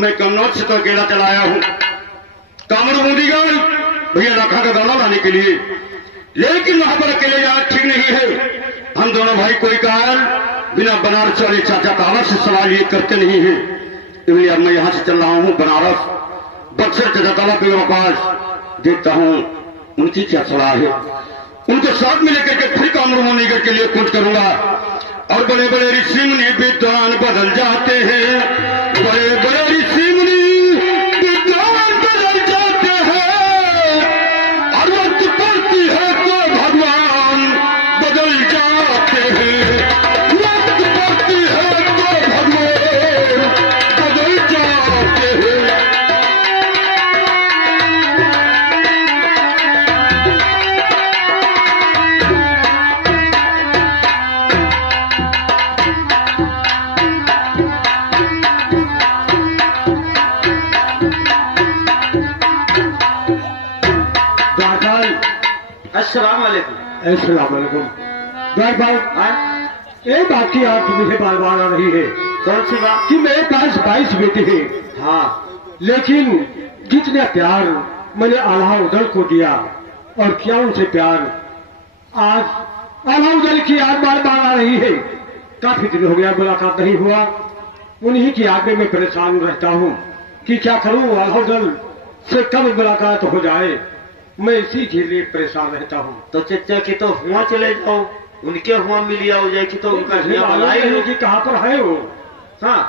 मैं कन्नौज से तो अकेला चलाया हूँ कामर बूंदीगढ़ भैया लाखा का दाना लाने के लिए, लेकिन वहां पर अकेले जाना ठीक नहीं है। हम दोनों भाई कोई कारण बिना बनारस वाले चाचा ताला से सवाल ये करते नहीं है, इसलिए अब मैं यहाँ से चल रहा हूँ बनारस। बक्सर चाचा ताला के पास देखता हूँ उनकी क्या सलाह है, उनको साथ में लेकर के फिर कामर बूंदीगढ़ के लिए कूच करूंगा। और बड़े बड़े ऋषि मुनि विद्वान बदल जाते हैं, बड़े बड़े ऋषि मुनि विद्वान बदल जाते हैं, और वक्त पड़ती है तो भगवान बदल जाते हैं, वक्त पड़ती है तो भगवान बदल जाते हैं। अस्सलाम वालेकुम। भाई एक बात की आप मुझे बार बार आ रही है। कौन सी बात? कि मेरे पास 22 बेटे हैं, हाँ, लेकिन जितना प्यार मैंने आल्हा उदल को दिया और किया उनसे प्यार, आज आल्हा उदल की याद बार बार आ रही है। काफी दिन हो गया मुलाकात नहीं हुआ, उन्हीं की याद में मैं परेशान रहता हूँ कि क्या करूँ, आल्हा उदल से कब मुलाकात हो जाए, मैं इसी के लिए परेशान रहता हूँ। तो चचा की तो हुआ चले जाओ, उनके हुआ मिलिया हो जाए कि तो उनका हिया बनाए नहीं कि कहाँ पर है वो। हाँ,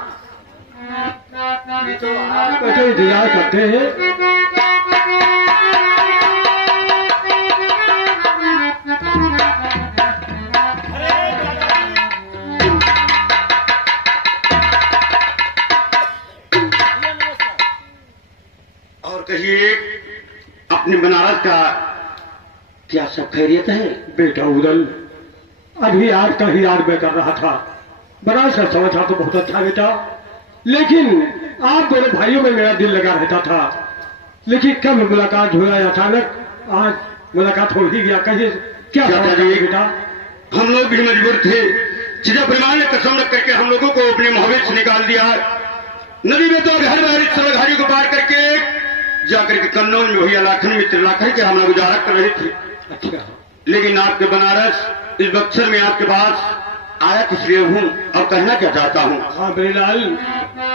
ये तो आप तो इंतजार करते हैं। और कहिए अपने बनारस का क्या सब खैरियत है? बेटा उदल, अभी आज का ही याद मैं कर रहा था। बनारस का समाचार तो बहुत अच्छा बेटा, लेकिन आप दोनों भाइयों में मेरा दिल लगा रहता था, लेकिन कब मुलाकात हुआ अचानक आज मुलाकात हो ही गया। कहिए क्या समाचार है बेटा? हम लोग भी मजबूर थे, चिदा परिवार ने कसम रख करके हम लोगों को अपने मोहब्बत से निकाल दिया। नदी में तो घर बाहरी सड़क को पार करके जाकर के कन्नौज में भैया लाखन में त्रिलाखन के हम लोग गुजारा कर रहे थे। अच्छा, लेकिन आपके बनारस इस बक्सर में आपके पास आया किस लिए हूँ और कहना क्या चाहता हूँ। हाँ बेलाल,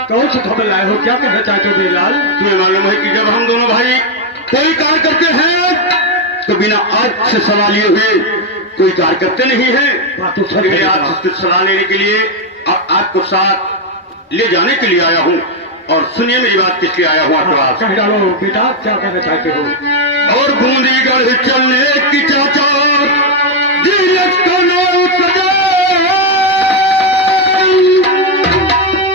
कौन सी खबर लाए हो, क्या कहना चाहते हो बेलाल? तुम्हें मालूम है कि जब हम दोनों भाई कोई कार्य करते हैं तो बिना आज से सलाह लिए हुए कोई कार्य करते नहीं है। बात तो सच है। आज उसकी सलाह लेने के लिए और आज को साथ ले जाने के लिए आया हूँ। और सुनिए मेरी बात किस लिए आया हूँ आपके पास। कह डालो बेटा, क्या कहना चाहते हो? और बूंदीगढ़ चलने की चाचा धीरज का नाम सजा,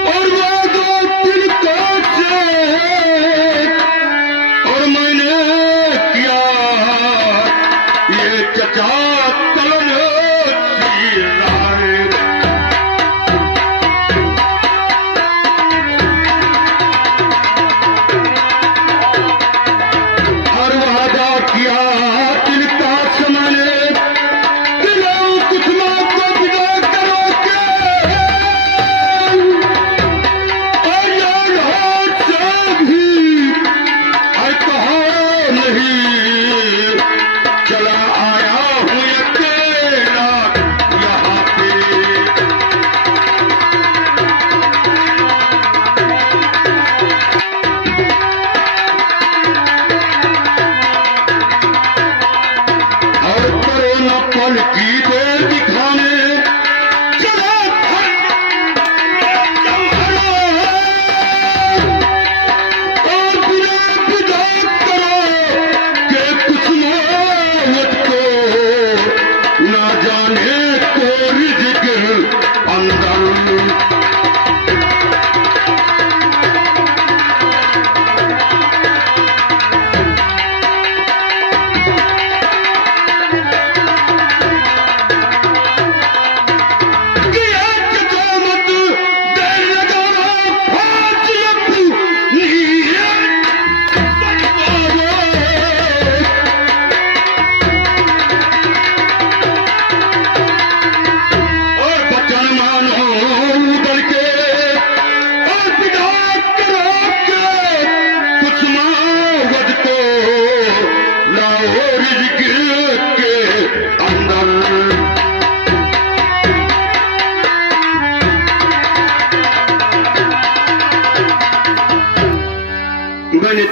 और वो दो तिलकों से और मैंने किया ये चचा कलन सी राय। और वादा किया तिल का समय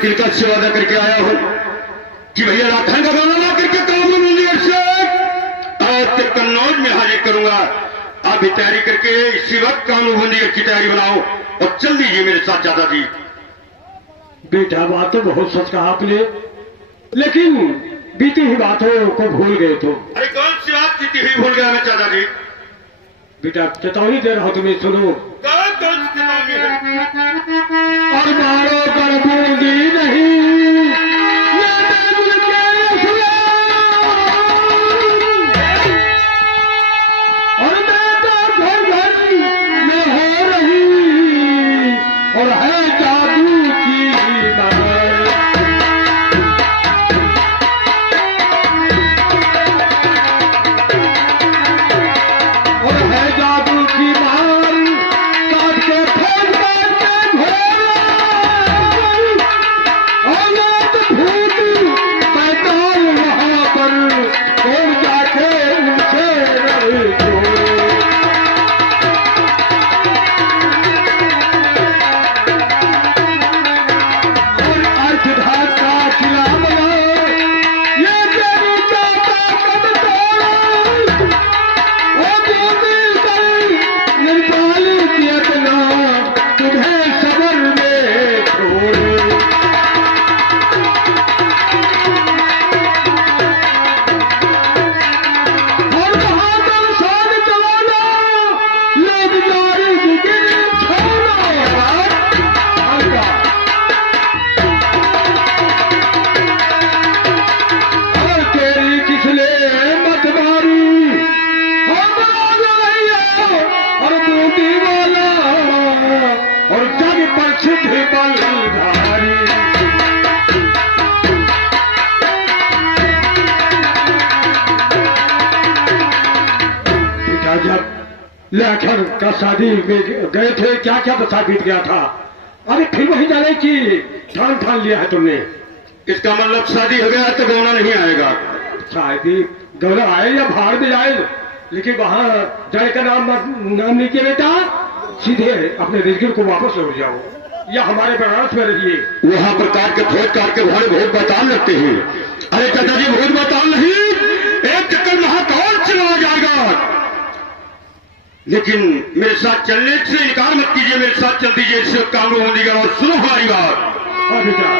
किलकत से वादा करके आया हूं कि भैया लाखन का गाना ला करके कामरू मंदिर से आज तक कन्नौज में हाजिर करूंगा। आप भी तैयारी करके इसी वक्त कामरू मंदिर की तैयारी बनाओ और चल दीजिए मेरे साथ चाचा जी। बेटा बात तो बहुत सच कहा आपने, लेकिन बीती हुई बातों को भूल गए तुम। अरे कौन सी बात बीती हुई भूल गया मैं चाचा जी? बेटा चेतावनी दे रहा हूं तुम्हें, सुनो। कौन कौन सी चेतावनी है? और मारो कर बूंदी नहीं, ये दिल के असलाम। और बेटा घर घर में हो रही और है जादू की मगर। और है जादू की मार, काट के फेंक मारते घोर। औलाद भूत पैताल वहां पर, कौन जाके उनसे रहे तो। और अर्थ धात का किला बना, ये तेरी चाहता कब तोड़ा। ओ बूंदी कर निर्पाली चेतना, तुझे सबर में छोड़े। और बहादुर शान चलाना, लोग जारी जिगर छोड़ो। और तेरी किसने मत मारी, हम रैया और बूंदी वाला और जग प्रसिद्ध बलधारी। बेटा जब लाखन का शादी में गए थे, क्या क्या बता बीत गया था। अरे फिर वही जाने की ठान लिया है तुमने। इसका मतलब शादी हो गया तो गौना नहीं आएगा। शादी गौरव आए या भाड़ में जाए, लेकिन वहां जाए का नाम लीजिए बेटा, सीधे अपने रिजगिर को वापस लौट जाओ या हमारे बनारस में रहिए। वहां पर काट के भाड़े बहुत बताल लगते हैं। अरे चाचा जी बहुत बताल नहीं, एक चक्कर महाकाल चला जाएगा। लेकिन मेरे साथ चलने से इनकार मत कीजिए, मेरे साथ चल दीजिए इससे कामरू मंदिर और सुनो हमारी बात। हाँ बेटा,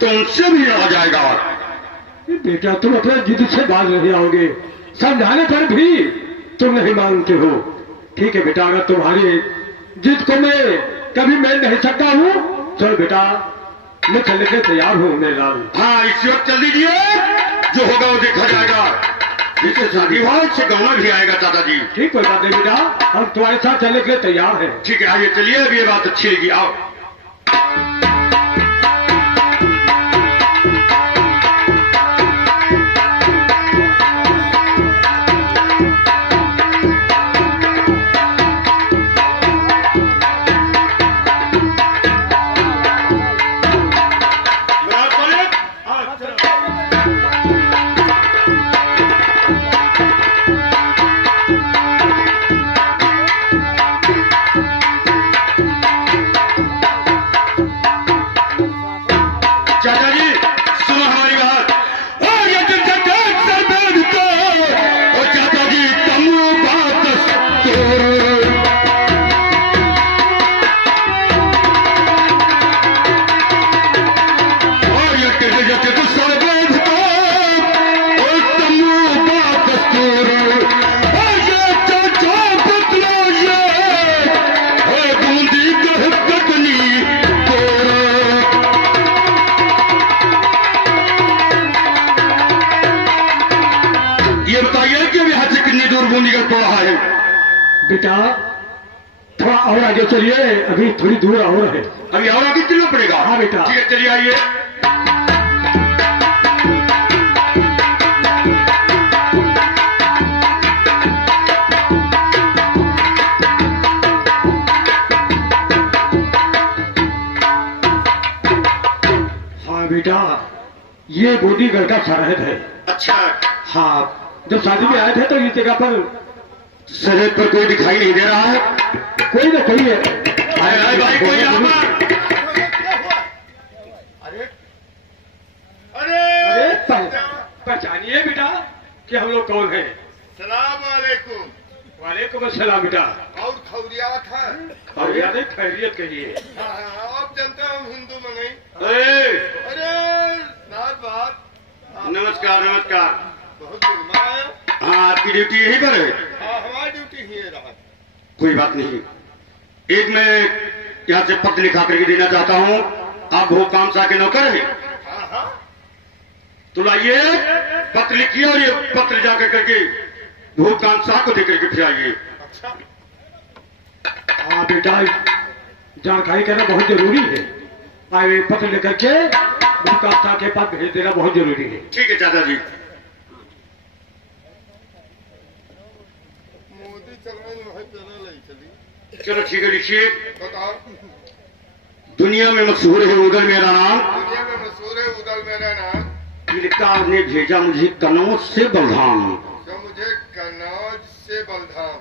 तो उनसे भी आ जाएगा। बेटा तुम अपने जिद से बाज नहीं आओगे, समझाने पर भी तुम नहीं मानते हो। ठीक है बेटा, अगर तुम्हारी जिद को मैं कभी मैं नहीं सकता हूँ, चलो बेटा मैं चलने के तैयार हूँ मेरे लाल। हाँ इस वक्त चल दीजिए, जो होगा वो देखा जाएगा। जिससे शादी हुआ उससे गौना भी आएगा चाचा जी। ठीक कोई बात नहीं बेटा, हम तुम्हारे साथ चलने के लिए तैयार हैं। ठीक है आइए चलिए, अभी ये बात अच्छी लगी। आओ ये बताइए कि अभी यहाँ से कितनी दूर बूंदीगढ़ पड़ रहा है? बेटा थोड़ा और आगे चलिए, अभी थोड़ी दूर और है। अभी और आगे चलना पड़ेगा? हाँ बेटा। ठीक है, चलिए आइए। हाँ बेटा, ये बूंदीगढ़ का सरहद है। अच्छा, हाँ, जब शादी में आए थे तो इस जगह पर सरहद पर कोई दिखाई नहीं दे रहा है। कोई ना कोई है। अरे भाई, कोई यहाँ पर? अरे पहचानिए बेटा कि हम लोग कौन हैं। सलाम वालेकुम। वालेकुम अस्सलाम बेटा। और खौरियात है? और याद है खैरियत कहिए। हाँ, आप जानते हैं हम हिंदू में नहीं। अरे नाथ बात। नमस्कार नमस्कार। बहुत दिन में आए। हाँ, आपकी ड्यूटी यहीं पर है? हाँ, हमारी ड्यूटी ही रहा। कोई बात नहीं। एक मैं यहाँ से पत्र लिखा करके देना चाहता हूँ। आप भोग कामसा के नौकर हैं? हाँ हाँ। तो लाइए पत्र लिखिए और ये पत्र जाकर करके भोग कामसा को देकर के फिर आइए। अच्छा। हाँ बेटा, जानकारी करना बहुत जरूरी है। आए पत्र लेकर के मुकाबला के पास भेज देना बहुत जरूरी है। ठीक है चाचा जी। मोदी चल रहे हैं, वही चला नहीं चली। चलो ठीक है, लिखिए। बताओ। दुनिया में मशहूर है उदल मेरा नाम। दुनिया में मशहूर है उदल मेरा नाम। तिलकार ने भेजा मुझे कनौज से बलधाम। जो मुझे कन्नौज से बलधाम।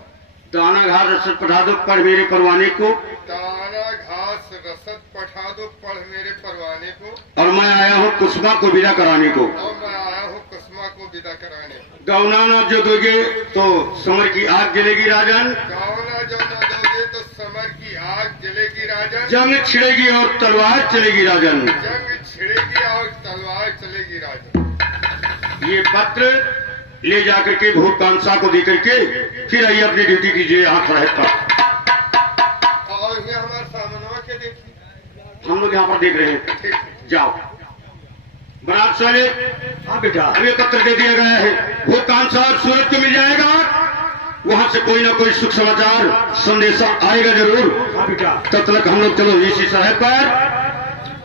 दाना घाट रसद पढ़ा दो पढ़ मेरे परवाने को। दाना घास रसद पठा दो पढ़ मेरे परवाने को। और मैं आया हूँ कुसुमा को विदा कराने को। और मैं आया हूँ कुसुमा को विदा कराने। गौनाना जो दोगे तो समर की आग जलेगी राजन। गावना जो न दोगे तो समर की आग जलेगी राजन। जंग छिड़ेगी और तलवार चलेगी राजन। जंग छिड़ेगी और तलवार चलेगी राजन। ये पत्र ले जाकर के भोग कांसा को देकर के फिर आइए अपनी ड्यूटी कीजिए यहाँ सरहद पर। और ये हमारे सामनवा के देखिए। हम लोग यहाँ पर देख रहे हैं। ठीक। जाओ बनारस वाले, हाँ बेटा। अभी पत्र दे दिया गया है। भोग कांसा सूरज को मिल जाएगा, वहां से कोई ना कोई सुख समाचार संदेशा आएगा जरूर। हाँ बेटा। तब तक हम लोग चलो इसी सरहद पर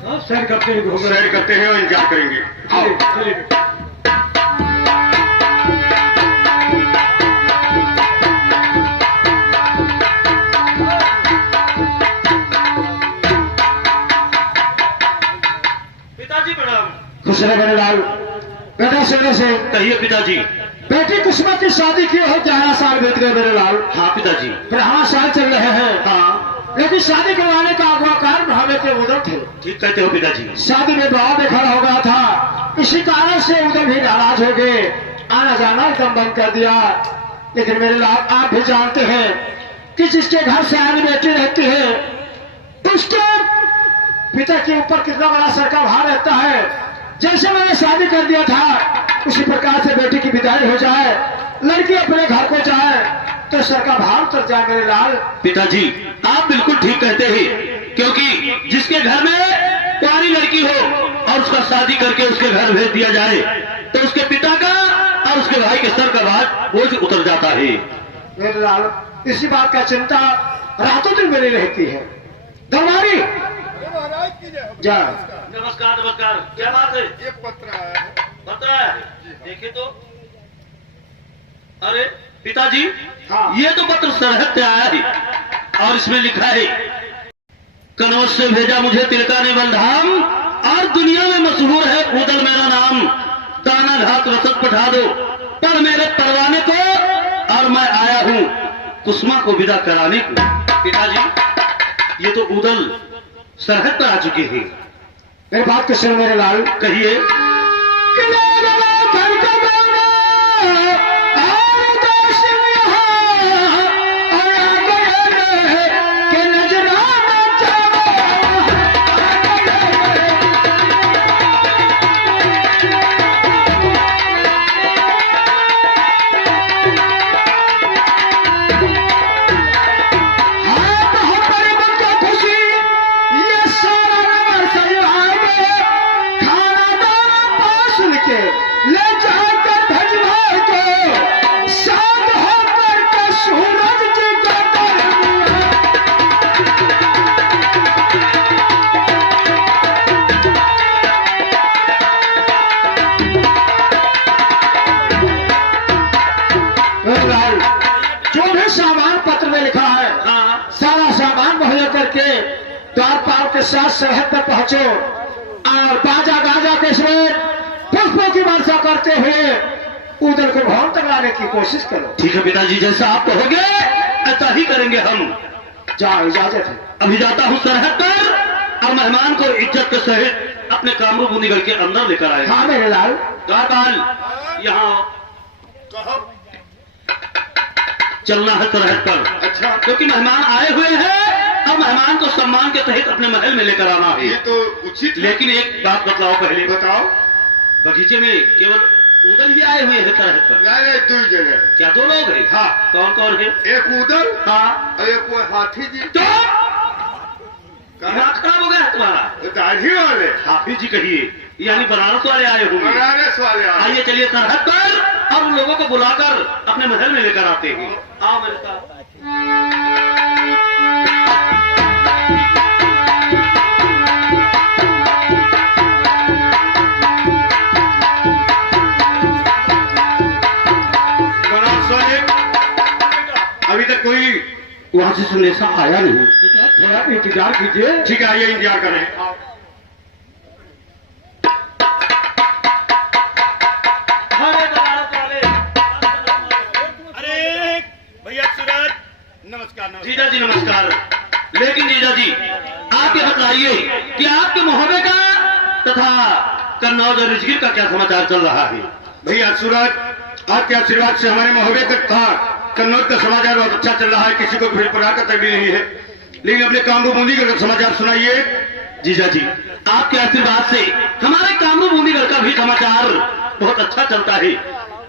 हाँ, सैर करते हैं घूम सैर करते हैं और इंतजार करेंगे। आओ। चलिए बेटा। पिताजी प्रणाम। खुश रहे मेरे लाल। बेटा सोने से कहिए पिताजी। बेटी कुसुमा की शादी की हो 11 साल बीत गए मेरे लाल। हाँ पिताजी। 11 साल चल रहे हैं। हाँ, लेकिन शादी करवाने का अगवाकार हमें के उधर थे। ठीक कहते हो पिताजी। शादी में बड़ा बेखड़ा हो गया था, इसी कारण से उधर भी नाराज हो गए, आना जाना एकदम बंद कर दिया। लेकिन मेरे लाल आप भी जानते हैं कि जिसके घर से आनी बेटी रहती है उसके पिता के ऊपर कितना बड़ा सर का भार रहता है। जैसे मैंने शादी कर दिया था उसी प्रकार से बेटी की विदाई हो जाए, लड़की अपने घर को जाए तो सर का भार उतर जाए मेरे लाल। पिताजी आप बिल्कुल ठीक कहते हैं, क्योंकि जिसके घर में कुंवारी लड़की हो और उसका शादी करके उसके घर भेज दिया जाए तो उसके पिता का और उसके भाई के सर का भार बोझ उतर जाता है। मेरे लाल इसी बात का चिंता रातों दिन मेरी रहती है। दरबारी अरे महाराज की जय हो। जा। नमस्कार नमस्कार। क्या बात है? ये पत्र आया है। पता है? देखे तो। अरे पिताजी, हाँ। ये तो पत्र सरहद से आया है और इसमें लिखा है कनौज से भेजा मुझे तिलका ने बलधाम और दुनिया में मशहूर है उदल मेरा नाम। दाना घात रसद पठा दो पर मेरे परवाने को और मैं आया हूँ कुसुमा को विदा कराने को। पिताजी ये तो उदल सरहद पर आ चुके हैं। मेरी बात को सुनो मेरे लाल। कहिए। के करके द्वारपाल के साथ सरहद पर पहुंचो और बाजा गाजा के इसमें पुष्पों की वर्षा करते हुए उधर को भवन तक लाने की कोशिश करो। ठीक है पिताजी, जैसा आप कहोगे ऐसा ही करेंगे हम। जाओ, इजाजत है। अभी जाता हूँ सरहद पर और मेहमान को इज्जत के सहित अपने कामरू बूंदीगढ़ के अंदर लेकर आए। हाँ मेरे लाल। द्वारपाल, यहाँ कहो। चलना है सरहद पर। अच्छा, क्योंकि मेहमान आए हुए हैं और मेहमान को सम्मान के तहत अपने महल में लेकर आना ये है। तो उचित है। लेकिन एक बात बतलाओ पहले, बताओ। बगीचे में केवल उदल ही आए हुए हैं सरहद पर? नहीं, 2 जने हैं। क्या 2 लोग हैं? हाँ। कौन कौन है? एक उदल हाँ। और एक वो हाथी जी। तो कहा? दिमाग खराब हो गया है तुम्हारा? वो दाढ़ी वाले हाफिज जी कहिए, यानी बनारस वाले आए होंगे। बनारस वाले आइए चलिए सरहद पर और उन लोगों को बुलाकर अपने महल में लेकर आते हैं। आओ मेरे साथ। बनारस वाले अभी तक कोई वहां से संदेशा आया नहीं। थोड़ा इंतजार कीजिए। ठीक है, आइए इंतजार करें। अरे बनारस वाले, अरे भैया सूरज, नमस्कार नमस्कार। जीजा जी नमस्कार। लेकिन जीजा जी आप ये बताइए कि आपके मोहब्बे का तथा कन्नौज और रिजगिर का क्या समाचार चल रहा है? भैया सूरज, आपके आशीर्वाद से हमारे मोहब्बे तक था कन्नौज का समाचार बहुत अच्छा चल रहा है। किसी को भीड़ पड़ा का तक भी नहीं है। लेकिन अपने कामरू बूंदीगढ़ का समाचार सुनाइए। जीजा जी आपके आशीर्वाद से हमारे कामरू बूंदीगढ़ का भी समाचार बहुत अच्छा चलता है।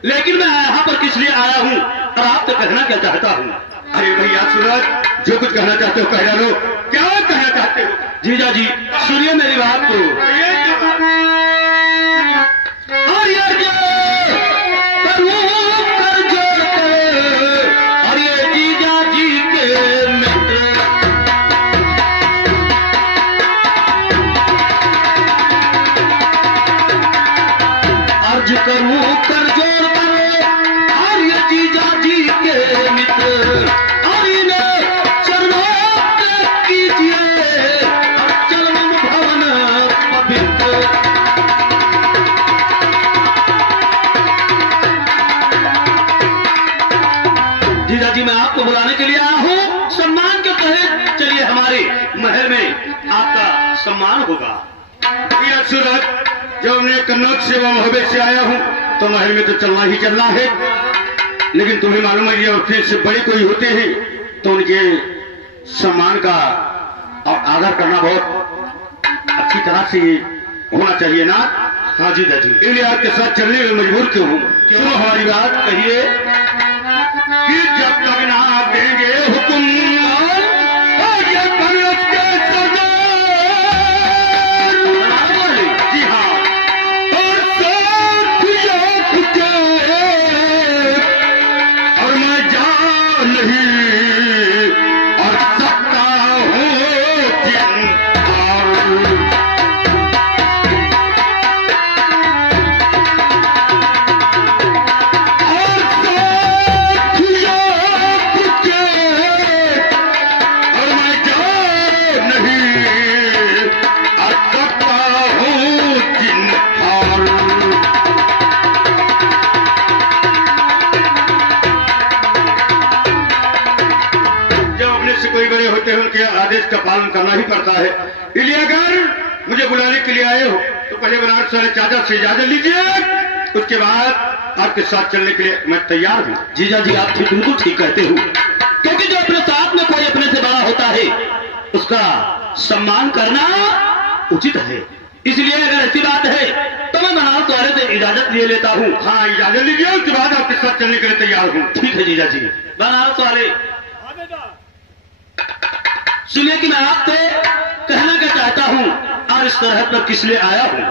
लेकिन मैं यहाँ पर किस लिए आया हूँ और आपसे कहना क्या चाहता हूँ? अरे भैया सूरज, जो कुछ कहना चाहते हो कह डालो। क्या कहना चाहते हो? जीजा जी सुनिए मेरी बात को। और ये जो करूं कर जोड़ के, और ये जीजा जी के मित्र, अर्ज करूं कर जोड़ के, और ये जीजा जी के मित्र, और इन्हें शरणागत कीजिए और चलन भवन पवित्र। जीजा जी मैं आपको बुलाने के लिए आया हूँ सम्मान के तहत। चलिए हमारे महल में आपका सम्मान होगा। भैया सूरज, जब मैं कन्नौज से व मोहब्बे से आया हूँ तो महल में तो चलना ही चलना है। लेकिन तुम्हें मालूम है ये अपने से बड़े कोई होते हैं तो उनके सम्मान का और आदर करना बहुत अच्छी तरह से होना चाहिए ना। हाँ जीजा जी। इसलिए आपके साथ चलने में मजबूर क्यों हूँ? सुनो हमारी बात, कहिए कि जब तक ना देंगे हुक्म और ये कन्नौज के सरदार, जी हाँ, और साथ योग के, और मैं जान नहीं और सकता हूँ जिन होते हैं उनके आदेश का पालन करना ही पड़ता है। इसलिए अगर मुझे बुलाने के लिए आए हो तो पहले बनारस वाले चाचा से इजाजत लीजिए, उसके बाद आपके साथ चलने के लिए मैं तैयार हूँ। जीजा जी आप ठीक बिल्कुल ठीक कहते हो, क्योंकि जो अपने साथ में कोई अपने से बड़ा होता है उसका सम्मान करना उचित है। इसलिए अगर ऐसी बात है तो मैं बनारस वाले से इजाजत ले लेता हूँ। हाँ, इजाजत लीजिए, उसके बाद आपके साथ चलने के लिए तैयार हूँ। ठीक है जीजा जी। बनारस वाले सुनिए कि मैं आपसे कहना क्या चाहता हूँ और इस सरहद पर किस लिए आया हूँ।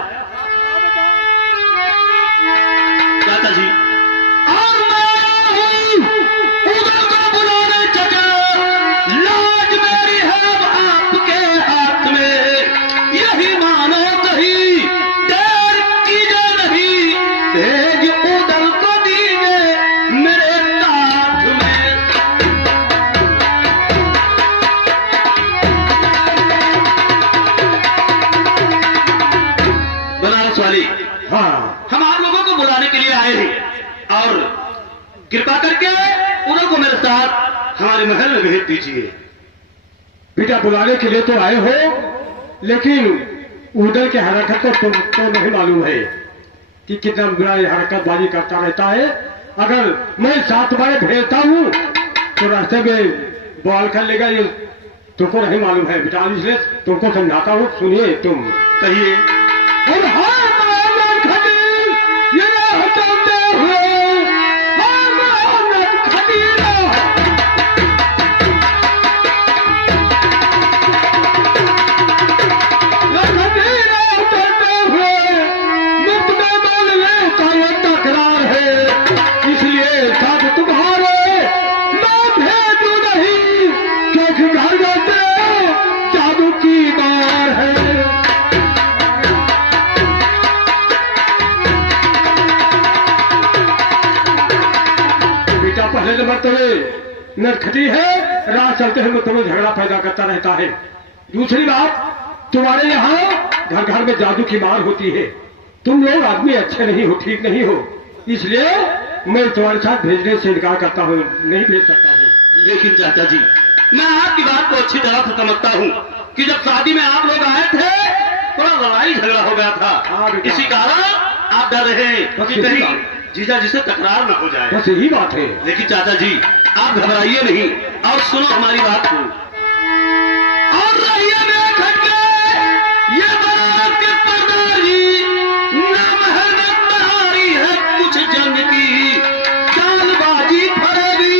चाचा जी और मैं हूँ उधर को बुलाने चला, लाज मेरी है अब आपके हाथ में, यही मानो कहीं देर कीजिए नहीं, भेज उधर को दीजिए मेरे साथ में। कृपा करके उदल को मेरे साथ हमारे महल में भेज दीजिए। बेटा बुलाने के लिए तो आए हो, लेकिन उदल की हरकत तो तुमको नहीं मालूम है कि कितना बुरा ये हरकतबाजी करता रहता है। अगर मैं 7 बार भेजता हूँ तो रास्ते में बॉल कर लेगा, ये तुमको नहीं मालूम है बेटा, इसलिए तुमको समझाता हूँ, सुनिए तुम। कहिए। और ये हटाते हुए नरखटी है, राह चलते हुए तुम्हें झगड़ा पैदा करता रहता है। दूसरी बात, तुम्हारे यहाँ घर घर में जादू की मार होती है। तुम लोग आदमी अच्छे नहीं हो, ठीक नहीं हो, इसलिए मैं तुम्हारे साथ भेजने से इनकार करता हूँ, नहीं भेज सकता हूँ। लेकिन चाचा जी, मैं आपकी बात को अच्छी तरह से समझता हूँ कि जब शादी में आप लोग आए थे थोड़ा लड़ाई झगड़ा हो गया था, इसी कारण आप डर रहे हैं कि कहीं जीजा जी से तकरार न हो जाए। बस यही बात है। लेकिन चाचा जी आप घबराइए नहीं और सुनो हमारी बात को। और रहिए मेरे खटके, ये बारात के परदारी ना महल में तैयारी है कुछ जंग की, चालबाजी फरेबी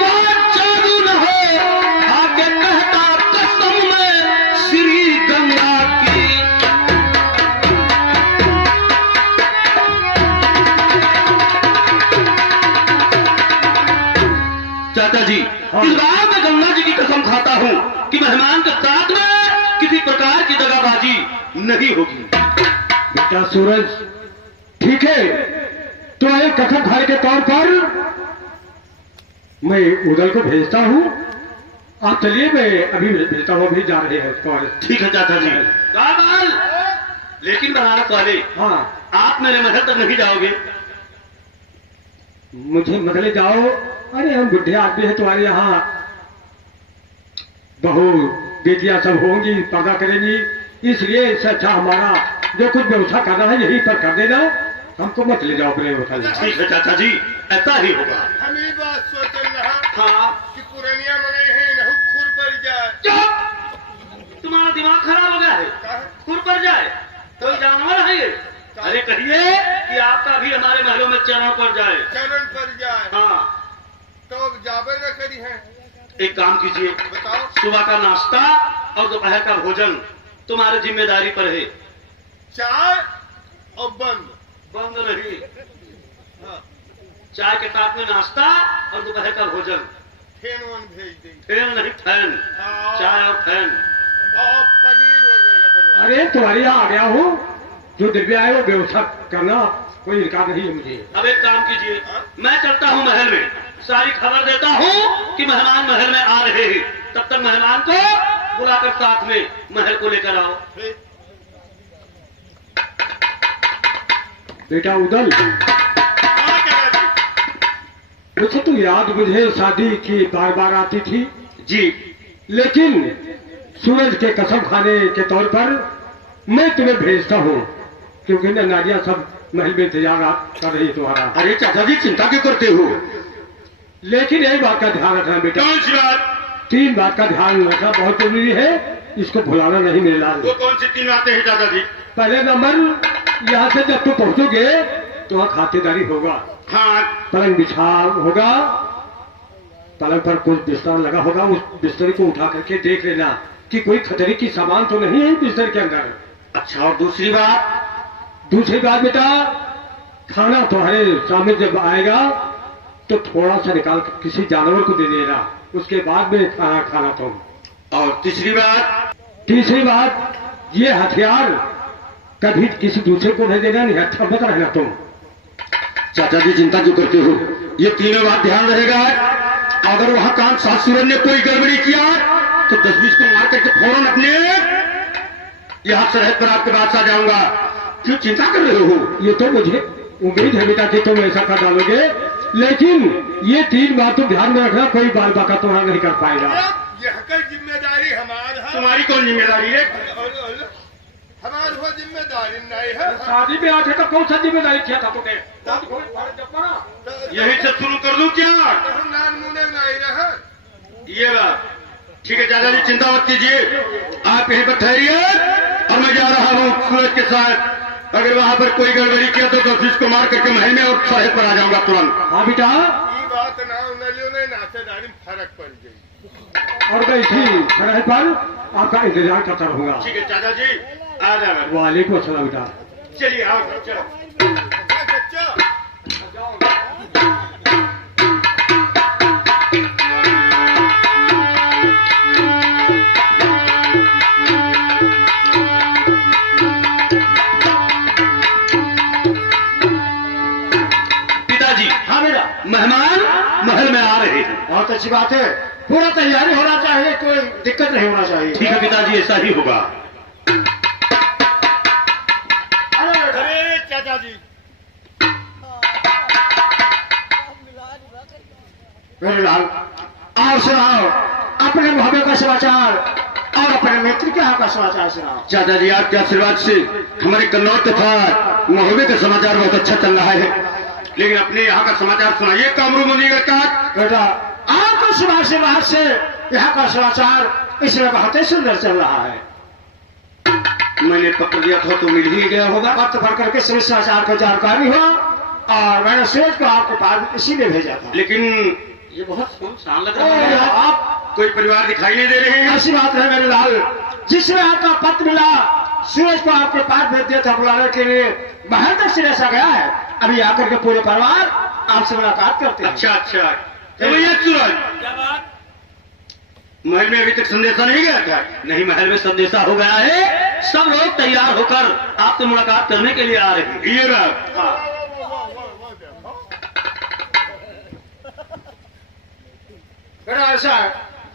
बहुत जादू न हो, आके कहता कसम में श्री गंगा की। चाचा जी, इस बार मैं गंगा जी की कसम खाता हूँ कि मेहमान के साथ में किसी प्रकार की दगाबाजी नहीं होगी। बेटा सूरज, ठीक है, तो एक कसम खाने के तौर पर मैं उदल को भेजता हूँ। आप चलिए, मैं अभी भेजता हूँ, अभी जा रहे हैं उसको। ठीक है चाचा जी। गाबाल, लेकिन बनारस वाले, हाँ, आप मेरे महल तक नहीं जाओगे। मुझे मतले जाओ, अरे हम बुढ़े आदमी हैं, तुम्हारे यहाँ बहू बेटियां सब होंगी, पर्दा करेंगी, इसलिए इससे अच्छा हमारा जो कुछ व्यवस्था करना है यहीं पर कर देना, हमको मत ले जाओ अपने होटल में। ठीक है चाचा जी, ऐसा ही होगा। हम ये बात सोचल रहा हाँ, कि पुरानिया मने हैं न खुर पर जाए। चुप! तुम्हारा दिमाग खराब हो गया है। खुर पर जाए, कोई जानवर है ये? अरे कहिए कि आपका भी हमारे महलों में चरण पर जाए। चरण पर जाए, हाँ, तो अब जाबे न करी है। एक काम कीजिए, बताओ। सुबह का नाश्ता और दोपहर का भोजन तुम्हारी जिम्मेदारी पर है। चाय और बंद बंद नहीं, हाँ, चाय के साथ में नाश्ता और दोपहर का भोजन। फेन वन भेज दी। फैन नहीं, फैन, हाँ। चाय और फैन। और पनीर वगैरह बनवा। अरे तुम्हारे यहाँ आ गया हूँ, जो दिव्या है वो व्यवस्था करना, कोई इनकार नहीं है मुझे। अब एक काम कीजिए, मैं चलता हूँ महल में, सारी खबर देता हूँ कि मेहमान महल में आ रहे हैं, तब तक मेहमान को बुलाकर साथ में महल को लेकर आओ। बेटा उदल, हाँ चाचा जी। मुझे तो याद मुझे शादी की बार बार आती थी जी, लेकिन सूरज के कसम खाने के तौर पर मैं तुम्हें भेजता हूँ, क्योंकि ना नारियां सब महल में इंतजार कर रही है तुम्हारा। अरे चाचा जी चिंता क्यों करते हो? लेकिन एक बात का ध्यान रखना बेटा, कौन सी बात? 3 बात का ध्यान रखना बहुत जरूरी है, इसको भुलाना नहीं मेरे लाल। वो कौन सी 3 बातें हैं चाचा जी? पहले नंबर, यहाँ से जब तुम पहुंचोगे तो वहाँ खातिरदारी होगा, हाँ, पलंग बिछा होगा, पलंग पर कुछ बिस्तर लगा होगा, उस बिस्तर को उठा करके देख लेना कि कोई खतरे की सामान तो नहीं है बिस्तर के अंदर। अच्छा, और दूसरी बात? दूसरी बात बेटा, खाना तुम्हारे सामने जब आएगा तो थोड़ा सा निकाल कर किसी जानवर को दे देना, उसके बाद में खाना खाना तुम। और तीसरी बात? तीसरी बात, ये हथियार कभी किसी दूसरे को नहीं देना, नहीं अच्छा मत रहना तुम। चाचा जी चिंता क्यों करते हो? ये तीनों बात ध्यान रहेगा। अगर वहां कान सास सूरज ने कोई गड़बड़ी किया तो 10-20 को मार करके फौरन अपने यहाँ सरहद पर आपके पास आ जाऊंगा। क्यों चिंता कर रहे हो? ये तो मुझे उम्मीद है बेटा कि तुम ऐसा कर डालोगे, लेकिन ये 3 बात तो ध्यान में रखना, कोई बाल बाका तुम्हारा नहीं कर पाएगा। यह का जिम्मेदारी हमार है। तुम्हारी कौन जिम्मेदारी है? हमार वो जिम्मेदारी नहीं है। शादी में आते तो कौन सा जिम्मेदारी किया था तुमने? यही से शुरू कर दूं क्या? नान मुने नहीं रहा। ये बात ठीक है चाचा जी, चिंता मत कीजिए, आप यहीं पर ठहरिए और मैं जा रहा हूँ सूरज के साथ। अगर वहाँ पर कोई गड़बड़ी किया तो ऑफिस को मार करके महल में और साहिब पर आ जाऊंगा तुरंत। हाँ बेटा, ये बात ना उनलियों ने नातेदारी में फर्क पड़ गई। और मैं इसी तरह पर आपका इंतजार करता रहूंगा। ठीक है चाचा जी, आ जाना। वालेकुम अस्सलाम बेटा। चलिए आओ चलो। अच्छा पिताजी, हाँ बेटा, मेहमान महल में आ रहे हैं। बहुत अच्छी बात है। पूरा तैयारी होना चाहिए, कोई दिक्कत नहीं होना चाहिए। ठीक है पिताजी, ऐसा ही होगा। अरे चाचा जी, मेरे लाल, और सुनाओ अपने मुहब्बत का समाचार और अपने मित्र के यहाँ का समाचार सुनाओ। चाचा जी आपके आशीर्वाद से हमारे कन्नौज तथा महोबे का समाचार बहुत अच्छा चल रहा है, लेकिन अपने यहाँ का समाचार सुनाइए कामरू मुनिगर का। बेटा, आपको सुबह से बाहर से यहाँ का समाचार इसमें बहुत ही सुंदर चल रहा है। मैंने पत्र दिया था तो मिल ही गया होगा। पत्र पढ़ करके सभी समाचार को जानकारी हुआ और मैंने सूरज को आपके पास इसीलिए भेजा था। लेकिन ये बहुत सुनसान लग रहा है। आप कोई परिवार दिखाई नहीं दे रहे हैं। ऐसी बात है मेरे लाल, जिसमें आपका पत्र मिला सूरज को आपके पास भेज दिया था बुलाने के लिए, बाहर तक सिरेसा गया है। अभी आकर के पूरे परिवार आपसे मुलाकात करते हैं। अच्छा अच्छा, तो भैया सूरज, क्या बात? महल में अभी तक संदेशा नहीं गया था? नहीं, महल में संदेशा हो गया है। सब लोग तैयार होकर आपसे मुलाकात करने के लिए आ रहे हैं। ये बात मेरा ऐसा है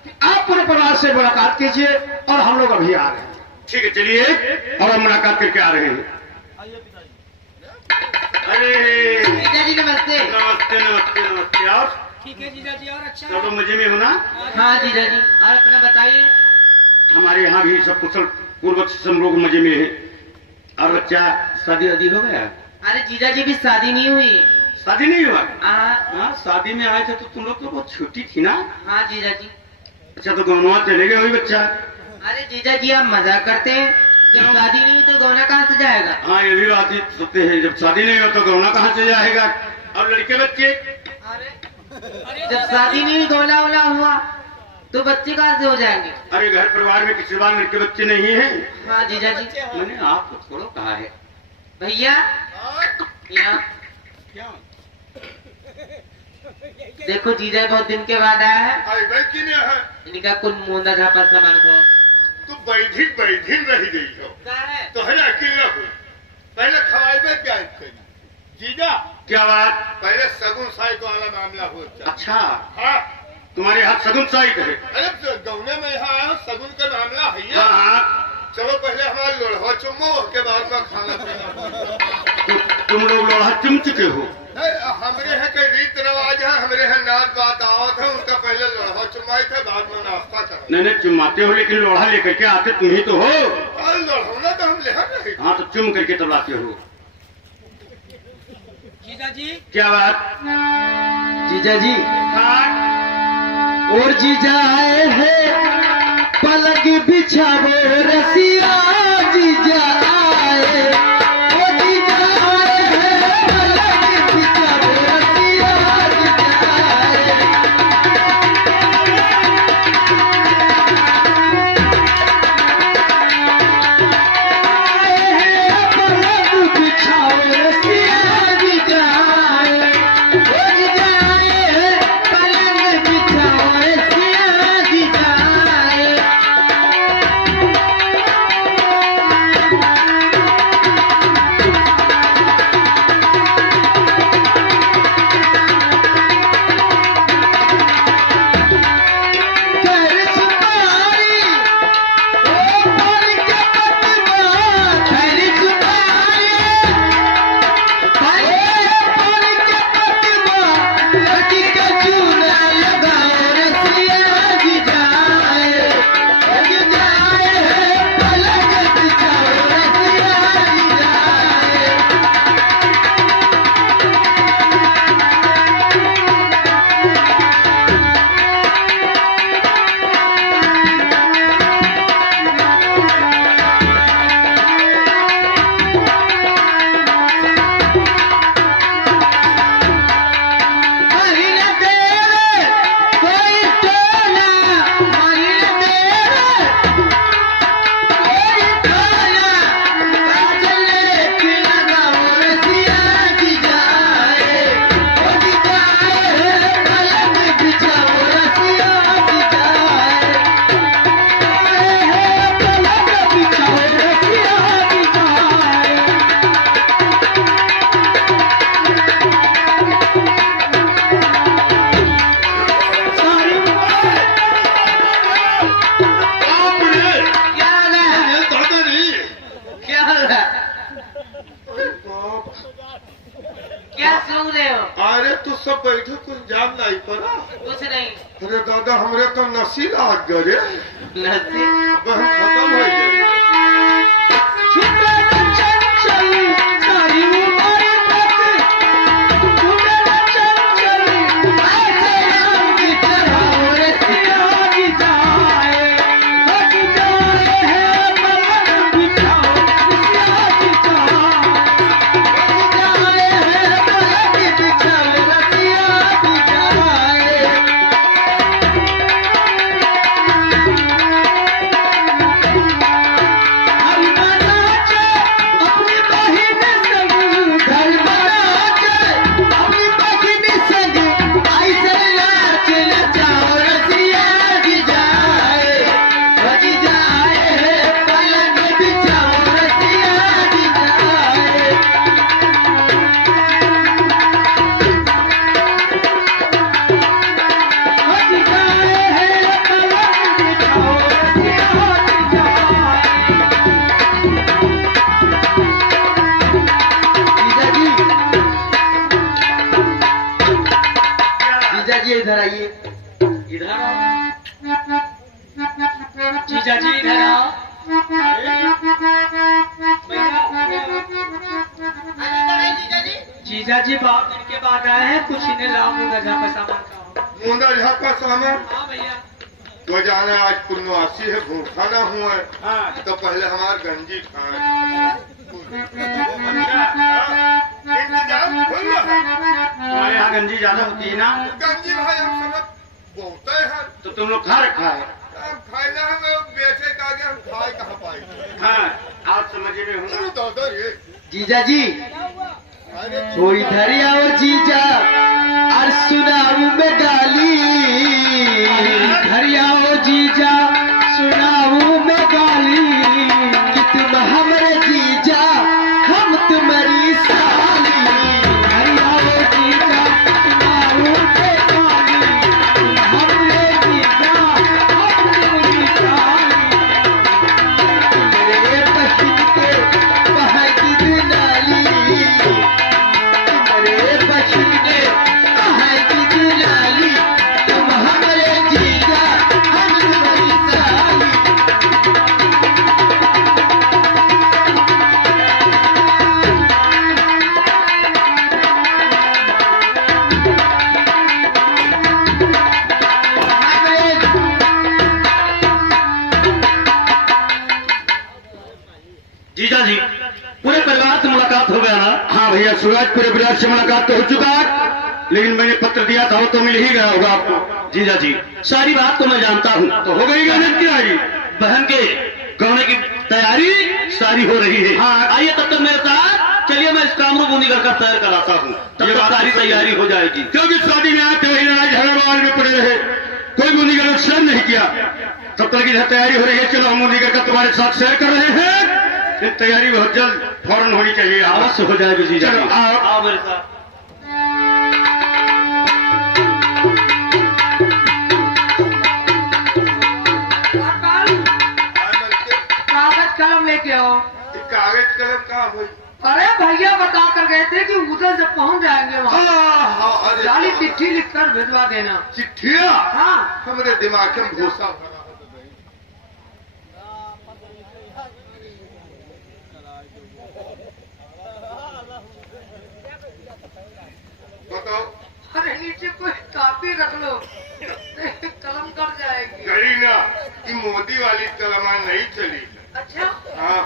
कि आप पूरे परिवार से मुलाकात कीजिए और हम लोग अभी आ रहे हैं। ठीक है, चलिए और हम मुलाकात करके आ रहे हैं। अरे जीजा जी नमस्ते। नमस्ते नमस्ते नमस्ते। और ठीक है जीजा जी, और अच्छा सब लोग मजे में हो ना? हाँ जीजा जी, और अपना बताइए। हमारे यहाँ भी सब कुशल पूर्वक सब लोग मजे में है। और बच्चा शादी वादी हो गया? अरे जीजा जी भी शादी नहीं हुई। शादी नहीं हुआ? हाँ शादी में आए थे तो तुम लोग तो बहुत छोटी थी ना? हाँ जीजा जी। अच्छा, तो गौनवा चले गए वही बच्चा? अरे जीजा जी आप मजाक करते हैं, जब शादी नहीं हुई तो गौना कहाँ से जाएगा। हाँ, ये भी बात ही सोचते हैं, जब शादी नहीं हो तो गौना कहाँ से जाएगा। और लड़के बच्चे? अरे जब शादी नहीं हुई गौना वोना हुआ तो बच्चे कहाँ से हो जाएंगे। अरे घर परिवार में किसी बार लड़के बच्चे नहीं है? हाँ जीजा जी। मैंने आपको छोड़ो कहा है। भैया यहाँ देखो, जीजा बहुत दिन के बाद आया है। आई भाई कि नहीं है? इनका कुल मूंदा झापा सामान को तू बैठी बैठी रह गई हो तो है अकेला हो। पहले खवाई में क्या करी जीजा? क्या बात? पहले सगुन साइड वाला मामला होता। अच्छा, हाँ, तुम्हारे हाथ सगुन साइड है? अरे गौने में यहाँ आया सगुन का मामला है ये। हाँ हाँ, चलो पहले हमारा लोढ़वा चुमो, उसके बाद में खाना पीना। तुम लोग लोढ़ा चुम चुके हो? हमरे यहाँ के रीत रिवाज है, हमरे यहाँ नाच बात आवत है, उनका पहले लोढ़वा चुमाई था, बाद में नाश्ता करा। नहीं नहीं, चुमाते हो लेकिन लोढ़ा लेकर के आते तुम ही तो हो। लोढ़ौना तो हम ले नहीं। हाँ, तो चुम करके तब लाते हो। जीजा जी। क्या बात? जीजा जी हाँ, और जीजा आए हैं पलक बिछावो रसिया। जीजा आए, ओ जीजा आए हैं पलक बिछावो रसिया। जीजा आए। आए हैं पलक बिछावो रसिया। जीजा आए, ओ जीजा आए हैं पलक बिछावो रसिया। जीजा आए। जाम नहीं पड़ा। कुछ नहीं। अरे दादा हमरे तो नसी लाग गए। नसी बहन खत्म हो गई। छुपे न चंचल सारी उम्र तक, छुपे न चंचल ऐसे राम की तरह रसिया की जाए, बच जाए है पलक बिछाओ रसिया की जाए, बच जाए है पलक बिछाओ रसिया की जाए। इधर आइए। इधर आओ। जीजा जी इधर आओ। जीजा जी बहुत दिन के बाद आए हैं, कुछ इन्हें लाभ होगा जहाँ पर सामान का हो। मुंडा यहाँ पर सामान हाँ भैया। तो जाने आज पूर्णवासी है, भूखा ना हुआ है। हाँ। तो पहले हमार गंजी खाए। इंतजाम खुल रहा है। हमारे यहाँ गंजी ज्यादा होती है ना, गंजी भाई हम समझ बहुत है। तो तुम लोग खा रखा है। हम खाए ना हमें बेचे का आगे हम खाए कहाँ पाए। हाँ आप समझे में हूँ। दादा ये जीजा जी अरे वो इधर ही आओ जीजा, और सुनाऊ में गाली। इधर ही आओ जीजा, सुनाऊ में गाली, कि तुम हमारे जीजा हम तुम्हारी साली। इधर ही आओ जीजा, सुनाऊ में गाली, तुम हमारे जीजा हम तुम्हारी साली। मेरे बहिन के बहागी दुलाली, मेरे बहिन के बहागी दुलाली, तुम हमारे जीजा हम तुम्हारी साली। जीजा जी पूरे परिवार से मुलाकात हो गया ना? हाँ भैया सूरज पूरे परिवार से मुलाकात तो हो चुका है, लेकिन मैंने पत्र दिया था वो तो मिल ही गया होगा आपको। जीजा जी सारी बात को मैं जानता हूँ। तो हो गई गणित की आई। बहन के गौने की तैयारी सारी हो रही है। हाँ। आइए तब तक मेरे साथ चलिए, मैं इस कामरू बूंदीगढ़ का सैर कराता हूँ, तब ये तक बात सारी सही तैयारी है। हो जाएगी। क्योंकि शादी में आते वही लड़ाई झगड़ाबाज में पड़े रहे, कोई मुंडीगढ़ शर्म नहीं किया। तब तक इधर तैयारी हो रही है, चलो हम मुंडीगढ़ का तुम्हारे साथ शेयर कर रहे हैं। ये तैयारी बहुत जल्द फौरन होनी चाहिए। अवश्य हो जाएगी जीजा जी। चलो, आओ। आओ मेरे साथ। कागज कलम लेके आओ। कागज कलम कहाँ हुई? अरे भैया बता कर गए थे कि उधर जब पहुंच जाएंगे वहाँ हाँ अरे जाली चिट्ठी लिखकर भिजवा देना। चिट्ठिया हाँ हमारे दिमाग में भूसा भरा। बताओ अरे नीचे कोई कापी रख लो, कलम कट जाएगी। गरी ना कि मोदी वाली कलमा नहीं चली। अच्छा हाँ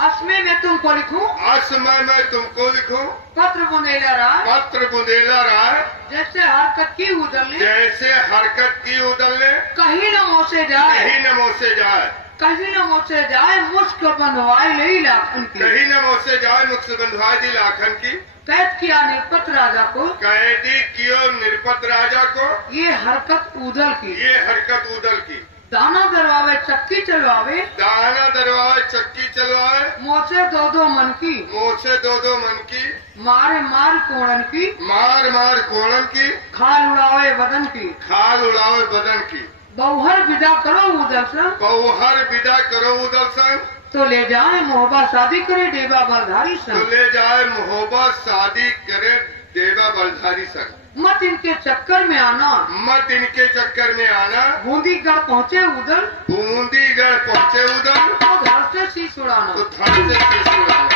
असमें मैं तुमको लिखूं, आज समय मैं तुमको लिखूं। पत्र बुंदेला राय, पत्र बुंदेला राय, जैसे हरकत की उधरने, जैसे हरकत की उदलने, कहीं न मुँह से जाए, कहीं न मुँह से जाए, कहीं न मुँह से जाए, मुश्क बंधवाए नहीं लाखन की। कहीं न मुँह से जाए, मुख से बंधवाए दी लाखन की। कैद किया निरपत राजा को, कैदी कियो निरपत राजा को, ये हरकत उदल की। ये हरकत उदल की। दाना दरवावे चक्की चलवावे, दाना दरवाए चक्की चलवाए, मोचे दो दो मन की, मुँह से दो दो मन की, मारे मार कोड़न की, मार मार कोड़न की, खाल उड़ावे बदन की। खाल उड़ावे बदन की। बहुहर विदा करो उदल से, बहुहर विदा करो उदल संग, तो ले जाए मोहबा शादी करे देवा बलधारी तो संग। ले जाए मोहब्बत शादी करे देवा बलधारी संग। मत इनके चक्कर में आना। मत इनके चक्कर में आना। बूंदीगढ़ पहुँचे उधर बूंदीगढ़ पहुंचे उधर तो घर से शीश उड़ाना। तो धड़ से शीश उड़ाना।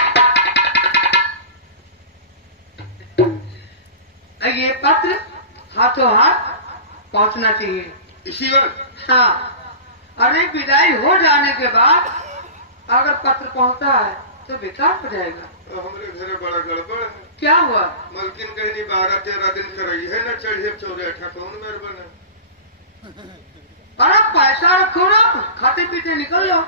ये पत्र हाथों हाथ पहुंचना चाहिए। इसी वक्त हाँ, अरे विदाई हो जाने के बाद अगर पत्र पहुंचता है तो बेकार हो जाएगा। हमारे घर बड़ा गड़बड़ है। क्या हुआ? मलकिन कहनी 12-13 दिन करई है न चढ़िए चौराठा कौन मेरे बने। अरे पैसा रखो ना, खाते पीते निकल जाओ।